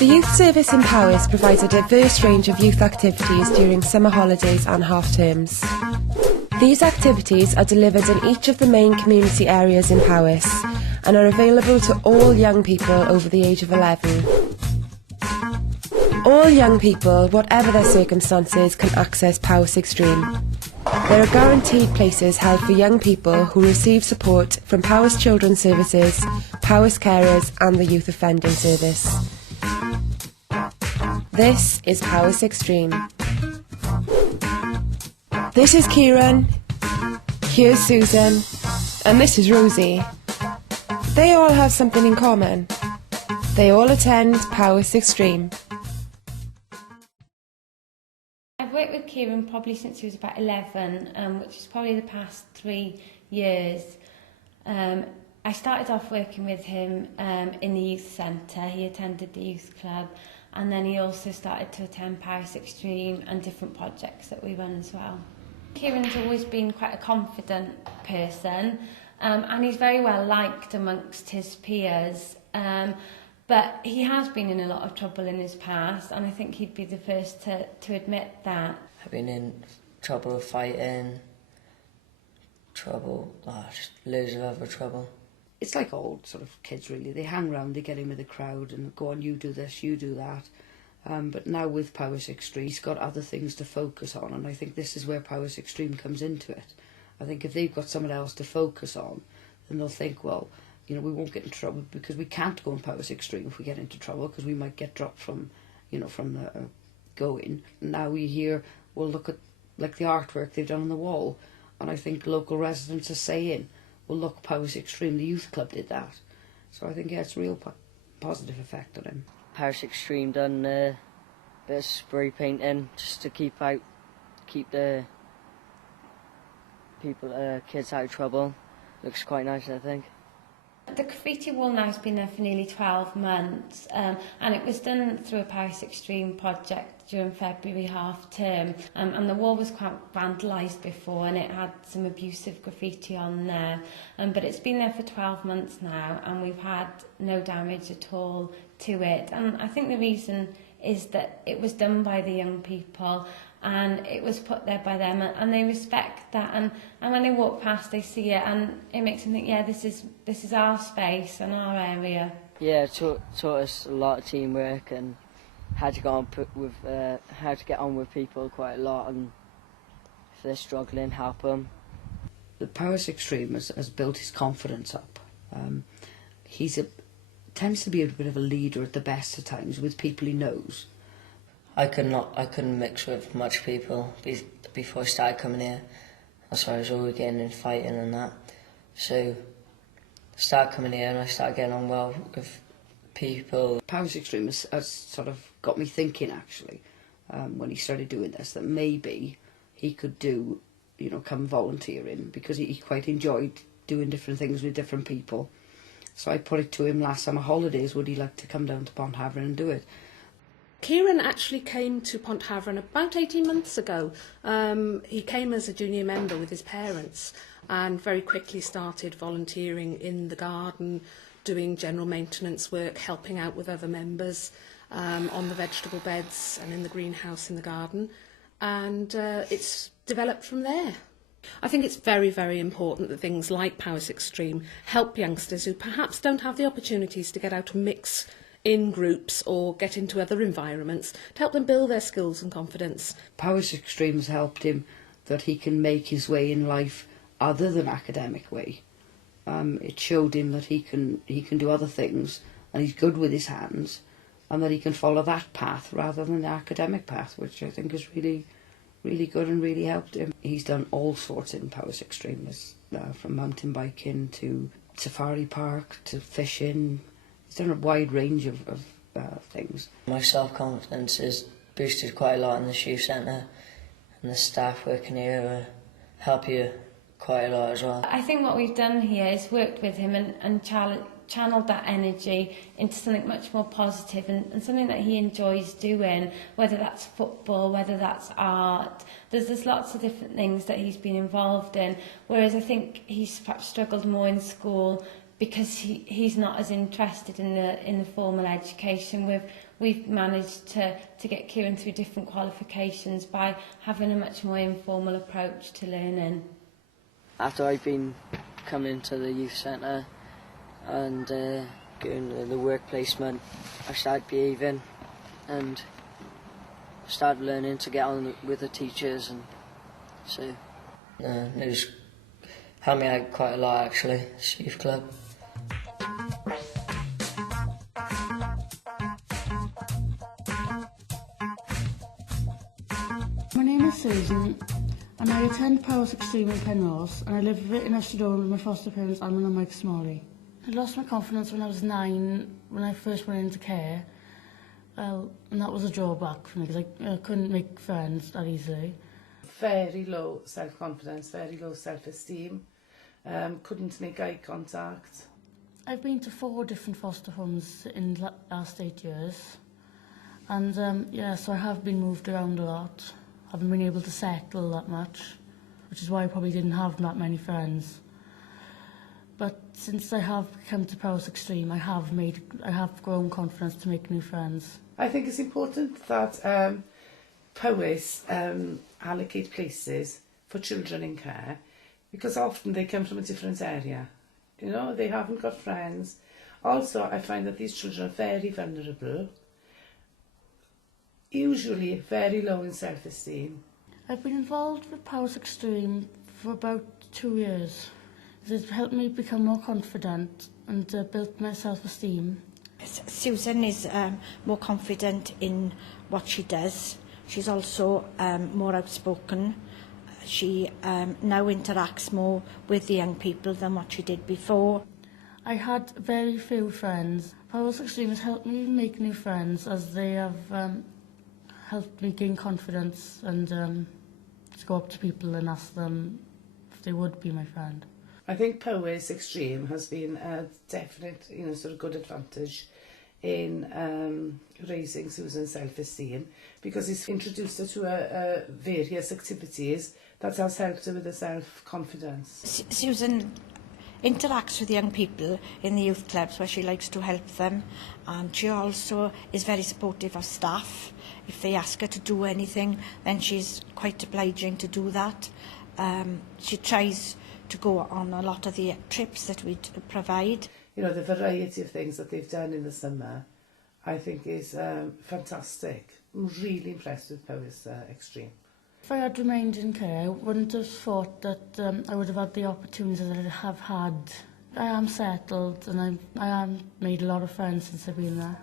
The Youth Service in Powys provides a diverse range of youth activities during summer holidays and half-terms. These activities are delivered in each of the main community areas in Powys and are available to all young people over the age of 11. All young people, whatever their circumstances, can access Powys Extreme. There are guaranteed places held for young people who receive support from Powys Children's Services, Powys Carers and the Youth Offending Service. This is Powys Extreme. This is Kieran, here's Susan, and this is Rosie. They all have something in common. They all attend Powys Extreme. I've worked with Kieran probably since he was about 11, which is probably the past 3 years. I started off working with him in the youth centre. He attended the youth club, and then he also started to attend Powys Extreme and different projects that we run as well. Kieran's always been quite a confident person, and he's very well liked amongst his peers. But he has been in a lot of trouble in his past, and I think he'd be the first to admit that. I've been in trouble fighting, just loads of other trouble. It's like all sort of kids really. They hang around, they get in with the crowd and go on, you do this, you do that. But now with Powys Extreme, he's got other things to focus on, and I think this is where Powys Extreme comes into it. I think if they've got someone else to focus on, then they'll think, well, you know, we won't get in trouble because we can't go in Powys Extreme if we get into trouble because we might get dropped from, from the going. Now we hear, well, look at like the artwork they've done on the wall, and I think local residents are saying, well, look, Powys Extreme, the youth club did that. So I think, yeah, it's a real positive effect on him. Powys Extreme done a bit of spray painting just to keep the kids out of trouble. Looks quite nice, I think. The graffiti wall now has been there for nearly 12 months, and it was done through a Powys Extreme project during February half-term, and the wall was quite vandalised before, and it had some abusive graffiti on there, but it's been there for 12 months now, and we've had no damage at all to it, and I think the reason is that it was done by the young people, and it was put there by them, and they respect that, and when they walk past they see it, and it makes them think, yeah, this is our space and our area. Yeah, it taught us a lot of teamwork and how to get on with people quite a lot, and if they're struggling, help them. The Powys Extreme has built his confidence up. Tends to be a bit of a leader at the best of times with people he knows. I couldn't mix with much people before I started coming here. That's why I was always getting in fighting and that. So I started coming here and I started getting on well with people. Powys Extreme has sort of got me thinking, actually, when he started doing this, that maybe he could do, come volunteering, because he quite enjoyed doing different things with different people. So I put it to him last summer holidays, would he like to come down to Pont Havren and do it? Kieran actually came to Pont Havren about 18 months ago. He came as a junior member with his parents and very quickly started volunteering in the garden, doing general maintenance work, helping out with other members on the vegetable beds and in the greenhouse in the garden. And it's developed from there. I think it's very, very important that things like Powys Extreme help youngsters who perhaps don't have the opportunities to get out and mix in groups or get into other environments, to help them build their skills and confidence. Powys Extreme has helped him that he can make his way in life other than academic way. It showed him that he can do other things, and he's good with his hands, and that he can follow that path rather than the academic path, which I think is really, really good and really helped him. He's done all sorts in Powys Extreme, from mountain biking to safari park to fishing. He's done a wide range of things. My self-confidence is boosted quite a lot in the youth centre, and the staff working here help you quite a lot as well. I think what we've done here is worked with him and channeled that energy into something much more positive and something that he enjoys doing, whether that's football, whether that's art. There's lots of different things that he's been involved in, whereas I think he's perhaps struggled more in school because he's not as interested in the formal education. We've managed to get Kieran through different qualifications by having a much more informal approach to learning. After I've been coming to the youth centre and going the work placement, I started behaving and started learning to get on with the teachers, and so it was helped me out quite a lot actually, this youth club. My name is Susan and I attend Powys Extreme in Penrose, and I live in Ystradon with my foster parents Alan and Mike Smalley. I lost my confidence when I was 9 when I first went into care, and that was a drawback for me because I couldn't make friends that easily. Very low self-confidence, very low self-esteem, couldn't make eye contact. I've been to 4 different foster homes in the last 8 years, and yeah, so I have been moved around a lot. I haven't been able to settle that much, which is why I probably didn't have that many friends. But since I have come to Powys Extreme, I have grown confidence to make new friends. I think it's important that Powys allocate places for children in care, because often they come from a different area. You know, they haven't got friends. Also, I find that these children are very vulnerable, usually very low in self-esteem. I've been involved with Powys Extreme for about 2 years. It's helped me become more confident and built my self-esteem. Susan is more confident in what she does. She's also more outspoken. She now interacts more with the young people than what she did before. I had very few friends. Powys Extreme has helped me make new friends, as they have helped me gain confidence and to go up to people and ask them if they would be my friend. I think Powys Extreme has been a definite, sort of good advantage in raising Susan's self-esteem, because it's introduced her to various activities that has helped her with her self-confidence. Susan interacts with young people in the youth clubs where she likes to help them, and she also is very supportive of staff. If they ask her to do anything, then she's quite obliging to do that. She tries to go on a lot of the trips that we provide. You know, the variety of things that they've done in the summer, I think is fantastic. I'm really impressed with Powys Extreme. If I had remained in care, I wouldn't have thought that I would have had the opportunities that I have had. I am settled and I am made a lot of friends since I've been there.